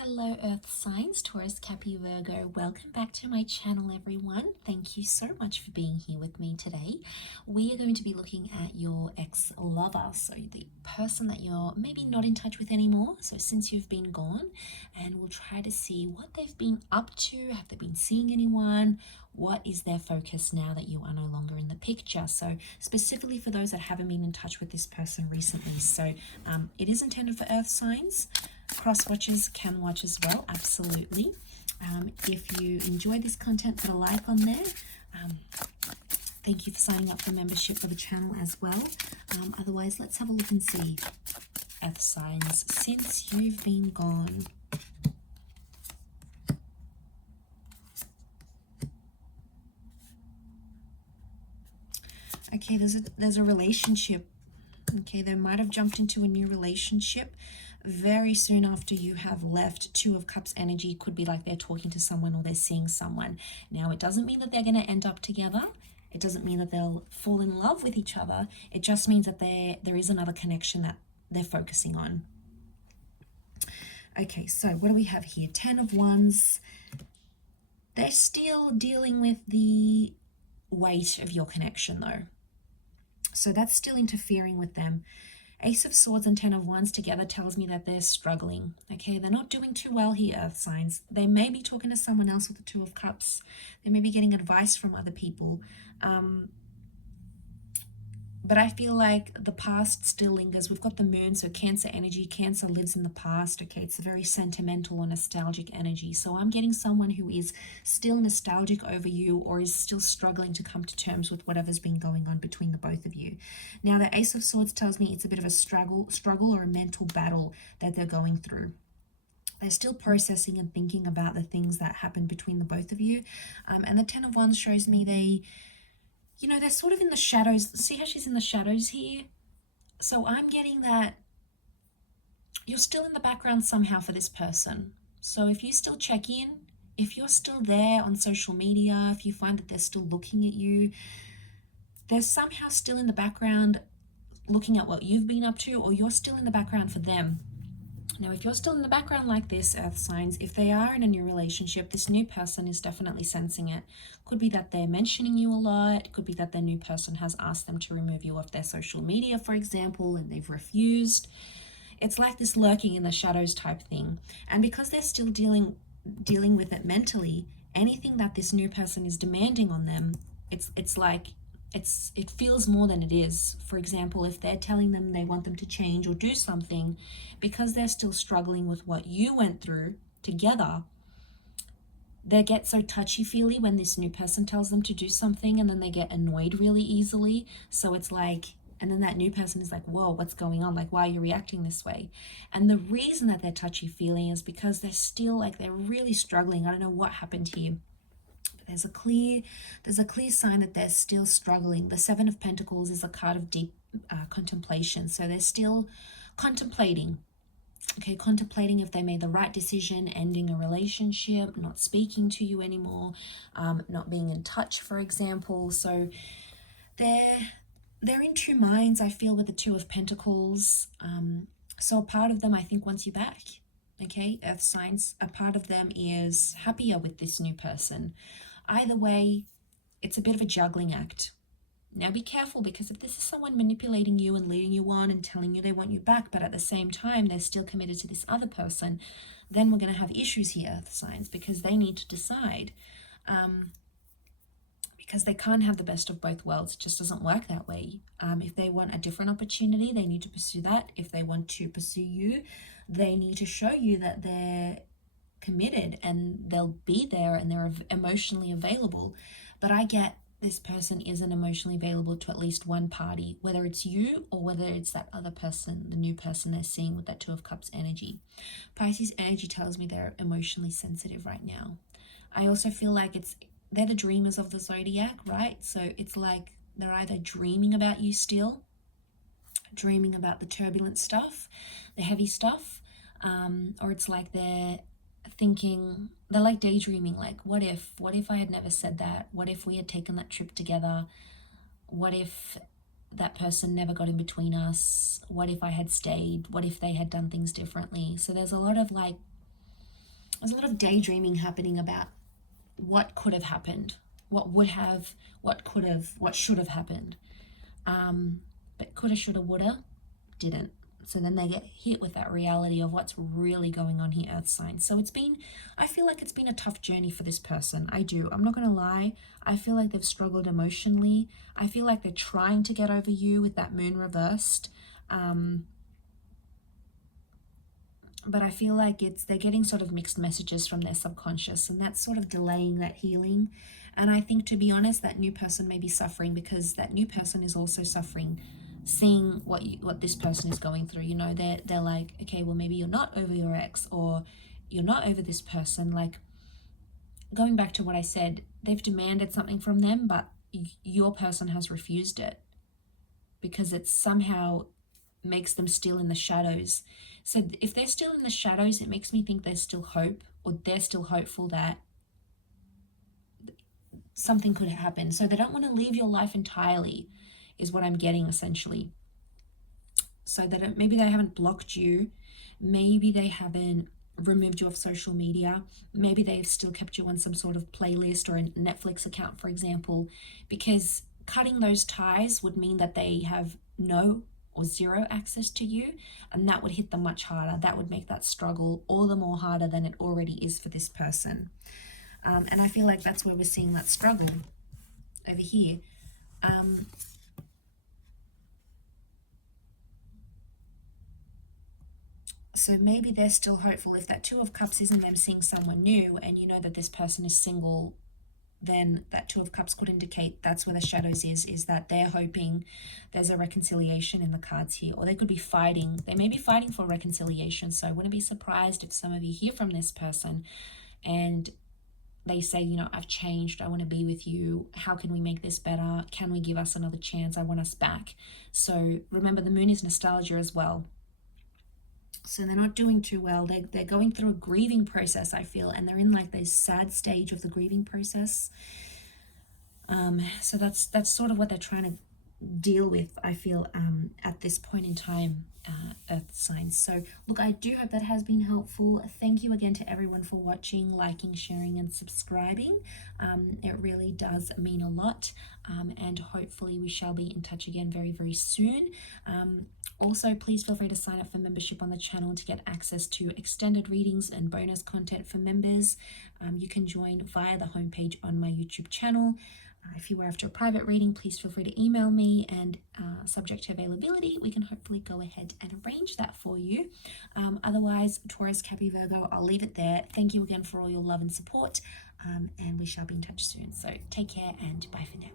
Hello Earth signs, Taurus, Cappy, Virgo. Welcome back to my channel, everyone. Thank you so much for being here with me today. We are going to be looking at your ex-lover, so the person that you're maybe not in touch with anymore, so since you've been gone, and we'll try to see what they've been up to. Have they been seeing anyone? What is their focus now that you are no longer in the picture? So specifically for those that haven't been in touch with this person recently. So it is intended for Earth signs. Cross watchers can watch as well, absolutely. If you enjoy this content, put a like on there. Thank you for signing up for membership for the channel as well. Otherwise, let's have a look and see Earth signs since you've been gone. Okay, there's a relationship. Okay, they might have jumped into a new relationship very soon after you have left. Two of Cups energy could be like they're talking to someone or they're seeing someone. Now, it doesn't mean that they're going to end up together. It doesn't mean that they'll fall in love with each other. It just means that there is another connection that they're focusing on. Okay, so what do we have here? 10 of Wands. They're still dealing with the weight of your connection though. So that's still interfering with them. Ace of Swords and 10 of Wands together tells me that they're struggling. Okay, they're not doing too well here, Earth signs. They may be talking to someone else with the Two of Cups. They may be getting advice from other people. But I feel like the past still lingers. We've got the moon, so Cancer energy. Cancer lives in the past, okay? It's a very sentimental or nostalgic energy. So I'm getting someone who is still nostalgic over you or is still struggling to come to terms with whatever's been going on between the both of you. Now, the Ace of Swords tells me it's a bit of a struggle or a mental battle that they're going through. They're still processing and thinking about the things that happened between the both of you. And the 10 of Wands shows me they're sort of in the shadows. See how she's in the shadows here? So I'm getting that you're still in the background somehow for this person. So if you still check in, if you're still there on social media, if you find that they're still looking at you, they're somehow still in the background looking at what you've been up to, or you're still in the background for them. Now, if you're still in the background like this, Earth signs, if they are in a new relationship, this new person is definitely sensing it. Could be that they're mentioning you a lot. Could be that their new person has asked them to remove you off their social media, for example, and they've refused. It's like this lurking in the shadows type thing. And because they're still dealing with it mentally, anything that this new person is demanding on them, it feels more than it is. For example, if they're telling them they want them to change or do something, because they're still struggling with what you went through together, they get so touchy-feely when this new person tells them to do something, and then they get annoyed really easily. So it's like, and then that new person is like, whoa, what's going on? Like, why are you reacting this way? And the reason that they're touchy-feely is because they're still they're really struggling. I don't know what happened here. There's a clear sign that they're still struggling. The Seven of Pentacles is a card of deep contemplation. So they're still contemplating. Okay, contemplating if they made the right decision, ending a relationship, not speaking to you anymore, not being in touch, for example. So they're in two minds, I feel, with the Two of Pentacles. So a part of them, I think, wants you back. Okay, Earth signs, a part of them is happier with this new person. Either way, it's a bit of a juggling act. Now be careful, because if this is someone manipulating you and leading you on and telling you they want you back, but at the same time they're still committed to this other person, then we're going to have issues here, Earth signs, because they need to decide. Because they can't have the best of both worlds. It just doesn't work that way. If they want a different opportunity, they need to pursue that. If they want to pursue you, they need to show you that they're committed and they'll be there and they're emotionally available. But I get this person isn't emotionally available to at least one party, whether it's you or whether it's that other person, the new person they're seeing with that Two of Cups energy. Pisces energy tells me they're emotionally sensitive right now. I also feel like they're the dreamers of the zodiac, right? So it's like they're either dreaming about you still, dreaming about the turbulent stuff, the heavy stuff, or it's like they're thinking, they're like daydreaming, like what if I had never said that? What if we had taken that trip together? What if that person never got in between us? What if I had stayed? What if they had done things differently? So there's a lot of there's a lot of daydreaming happening about what could have happened, what would have, what could have, what should have happened. But coulda, shoulda, woulda, didn't. So then they get hit with that reality of what's really going on here, earth signs. So I feel like it's been a tough journey for this person. I do. I'm not going to lie. I feel like they've struggled emotionally. I feel like they're trying to get over you with that moon reversed. But I feel like they're getting sort of mixed messages from their subconscious, and that's sort of delaying that healing. And I think, to be honest, that new person may be suffering because that new person is also suffering, seeing what this person is going through. You know, they're like, okay, well, maybe you're not over your ex, or you're not over this person. Like, going back to what I said, they've demanded something from them, but your person has refused it because it somehow makes them still in the shadows. So if they're still in the shadows, it makes me think there's still hope, or they're still hopeful that something could happen. So they don't want to leave your life entirely, is what I'm getting essentially. So that maybe they haven't blocked you, maybe they haven't removed you off social media, maybe they've still kept you on some sort of playlist or a Netflix account, for example, because cutting those ties would mean that they have no or zero access to you, and that would hit them much harder. That would make that struggle all the more harder than it already is for this person. And I feel like that's where we're seeing that struggle over here. So maybe they're still hopeful. If that Two of Cups isn't them seeing someone new, and you know that this person is single, then that Two of Cups could indicate that's where the shadows is that they're hoping there's a reconciliation in the cards here, or they could be fighting. They may be fighting for reconciliation. So I wouldn't be surprised if some of you hear from this person and they say, you know, I've changed, I want to be with you, how can we make this better, can we give us another chance, I want us back. So remember, the moon is nostalgia as well. So they're not doing too well. They're going through a grieving process, I feel, and they're in like this sad stage of the grieving process. So that's sort of what they're trying to deal with, I feel, at this point in time, earth signs. So look, I do hope that has been helpful. Thank you again to everyone for watching, liking, sharing, and subscribing. It really does mean a lot, and hopefully we shall be in touch again very, very soon. Also, please feel free to sign up for membership on the channel to get access to extended readings and bonus content for members. You can join via the homepage on my YouTube channel. If you were after a private reading, please feel free to email me, and subject to availability, we can hopefully go ahead and arrange that for you. Otherwise, Taurus, Capricorn, Virgo, I'll leave it there. Thank you again for all your love and support, and we shall be in touch soon. So take care and bye for now.